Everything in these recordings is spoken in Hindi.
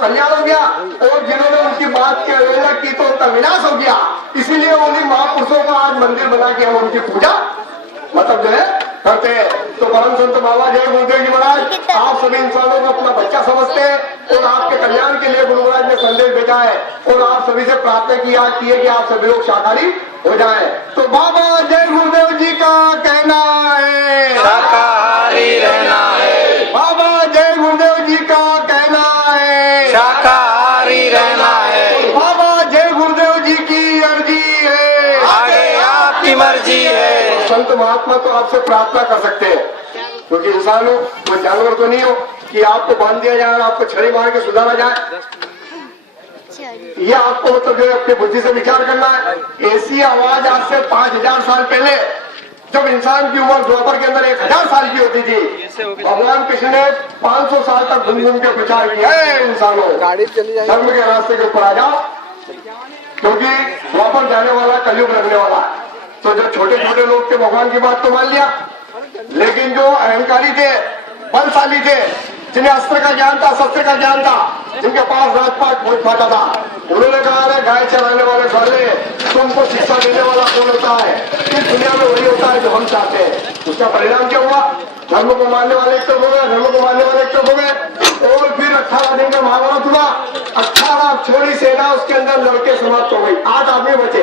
कल्याण हो गया, और जिन्होंने उनकी बात की अवहेलना की तो उनका विनाश हो गया। इसीलिए उन्हीं महापुरुषों को आज मंदिर बना के हम उनकी पूजा मतलब जो है करते हैं। तो परम संत बाबा जय गुरुदेव जी महाराज, आप सभी इंसानों को अपना बच्चा समझते हैं और आपके कल्याण के लिए गुरु महाराज ने संदेश भेजा है, और आप सभी से प्रार्थना की है कि आप सभी लोग शाकाहारी हो जाए। तो बाबा जय गुरुदेव जी का कहना है शाकाहारी रहना है। बाबा जय गुरुदेव जी का कहना है शाकाहारी रहना है। बाबा जय गुरुदेव जी की अर्जी है, आगे आपकी मर्जी है। संत महात्मा तो आपसे प्रार्थना कर सकते हैं, क्योंकि इंसान हो, कोई जानवर तो नहीं हो कि आपको बांध दिया जाए और आपको छड़ी मार के सुधारा जाए। ये आपको मतलब जो अपनी बुद्धि से विचार करना है। ऐसी आवाज आज से 5000 साल पहले, जब इंसान की उम्र द्वापर के अंदर 1000 साल की होती थी, भगवान कृष्ण ने 500 साल तक घूम घूम के प्रचार किया है इंसानों, धर्म के रास्ते के ऊपर आ जाओ, क्योंकि द्वापर जाने वाला, कलयुग लगने वाला है। तो जो छोटे छोटे लोग थे भगवान की बात तो मान लिया, लेकिन जो अहंकारी थे, बलशाली थे, जिन्हें अस्त्र का ज्ञान था, शस्त्र का ज्ञान था, जिनके पास राजपाट फौज फाटा था, उन्होंने कहा अरे गाय चराने वाले साले, तुमको शिक्षा देने वाला कौन होता है? इस दुनिया में वही होता है जो हम चाहते हैं। उसका परिणाम क्या हुआ? धर्म को मानने वाले एक तरफ हो गए, धर्म को मानने वाले एक तरफ हो गए, और फिर 18 दिन का महाभारत हुआ। 18 छोड़ी सेना, उसके अंदर लड़के समाप्त हो गई। 8 आदमी बचे,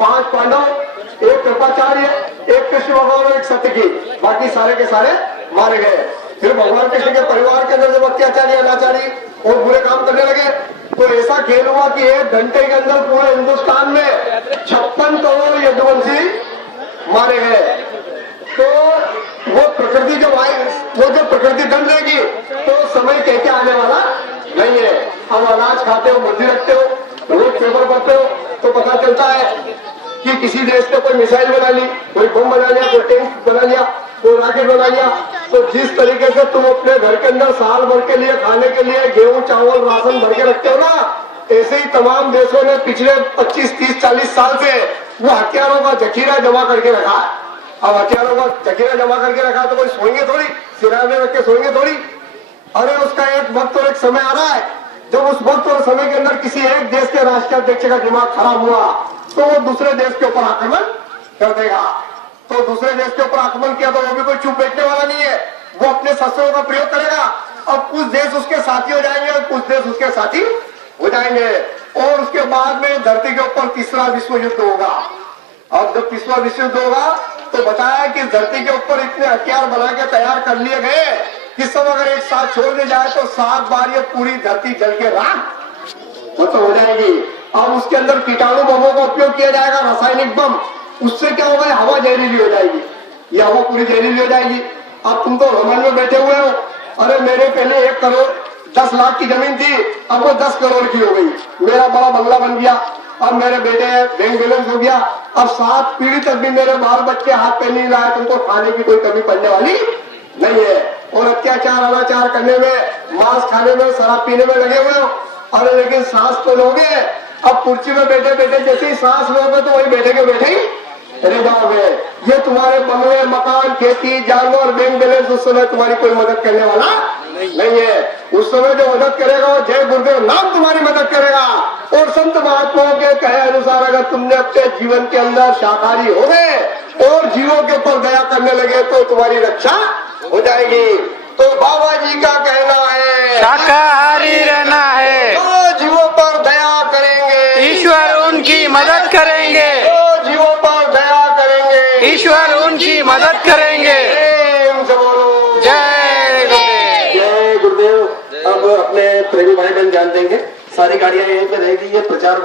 5 पांडव, 1 कृपाचार्य, 1 कृष्ण भगवान और 1 सत्यकी, बाकी सारे के सारे मारे गए। फिर भगवान कृष्ण के परिवार के अंदर जब अत्याचारी, अनाचारी और बुरे काम करने लगे, तो ऐसा खेल हुआ कि 1 घंटे के अंदर पूरे हिंदुस्तान में 56 करोड़ यदुवंशी मारे गए। तो वो प्रकृति जो प्रकृति दंड देगी, तो समय कहते आने वाला नहीं है। अब अनाज खाते हो, बुद्धि रखते हो, रोज पेपर पढ़ते हो, तो पता चलता है कि किसी देश ने कोई मिसाइल बना ली, कोई बम बना लिया, कोई टैंक बना लिया, कोई रॉकेट बना लिया। तो जिस तरीके से तुम अपने घर के अंदर साल भर के लिए खाने के लिए गेहूं चावल राशन भर के रखते हो ना, ऐसे ही तमाम देशों ने पिछले 25, 30, 40 साल से वो हथियारों का जखीरा जमा करके रखा है। अब हथियारों का जखीरा जमा करके रखा तो कोई सोएंगे थोड़ी, सिरा में रख के सोएंगे थोड़ी। अरे उसका एक वक्त और एक समय आ रहा है, जब उस वक्त और समय के अंदर किसी एक देश के राष्ट्राध्यक्ष का दिमाग खराब हुआ, तो वो दूसरे देश के ऊपर आक्रमण कर देगा। तो दूसरे देश के ऊपर आक्रमण किया तो वो भी कोई चुप बैठने वाला नहीं है, वो अपने शस्त्रों का प्रयोग करेगा। अब कुछ देश उसके साथी हो जाएंगे और कुछ देश उसके साथी हो जाएंगे, और उसके बाद में धरती के ऊपर तीसरा विश्व युद्ध होगा। अब जब तीसरा विश्व युद्ध होगा, तो बताया कि धरती के ऊपर इतने हथियार बना के तैयार कर लिए गए कि सब अगर एक साथ छोड़ दिए जाए तो 7 बार ये पूरी धरती जल के राख तो हो जाएगी। अब उसके अंदर कीटाणु बमों का उपयोग किया जाएगा, रासायनिक बम। उससे क्या होगा? हवा जहरीली हो जाएगी, ये हवा पूरी जहरीली हो जाएगी। अब तुम तो रोमन में बैठे हुए हो, अरे मेरे पहले 1 करोड़ 10 लाख की जमीन थी, अब वो 10 करोड़ की हो गई, मेरा बड़ा बंगला बन गया, अब मेरे बेटे बैंक बैलेंस हो गया, अब 7 पीढ़ी तक भी मेरे बाल बच्चे हाथ पे नहीं लाए, तुमको खाने की कोई कमी पड़ने वाली नहीं है। और अत्याचार अनाचार करने में, मांस खाने में, शराब पीने में लगे हुए हो, अरे लेकिन सांस तो लोगे। अब कुर्सी में बैठे बैठे जैसे ही सांस लोगे तो वही बैठे के बैठे ही रह जाओगे। ये तुम्हारे बंगले, मकान, खेती, जानवर, बैंक बैलेंस उस समय तुम्हारी कोई मदद करने वाला नहीं है। उस समय जो मदद करेगा वो जय गुरुदेव नाम तुम्हारी मदद करेगा। और संत महात्माओं के कहे अनुसार अगर तुमने अपने जीवन के अंदर शाकाहारी हो गए और जीवों के ऊपर दया करने लगे तो तुम्हारी रक्षा हो जाएगी। तो बाबा जी का कहना है शाकाहारी रहना है, तो जीवों पर दया करेंगे, ईश्वर उनकी मदद करेंगे, तो जीवों पर दया करेंगे, ईश्वर उनकी मदद करेंगे। प्रेम से बोलो जय गुरुदेव। जय गुरुदेव। अब अपने प्रेमी भाई बहन ध्यान देंगे, सारी गाड़ियां यहीं पे रहेगी, ये प्रचार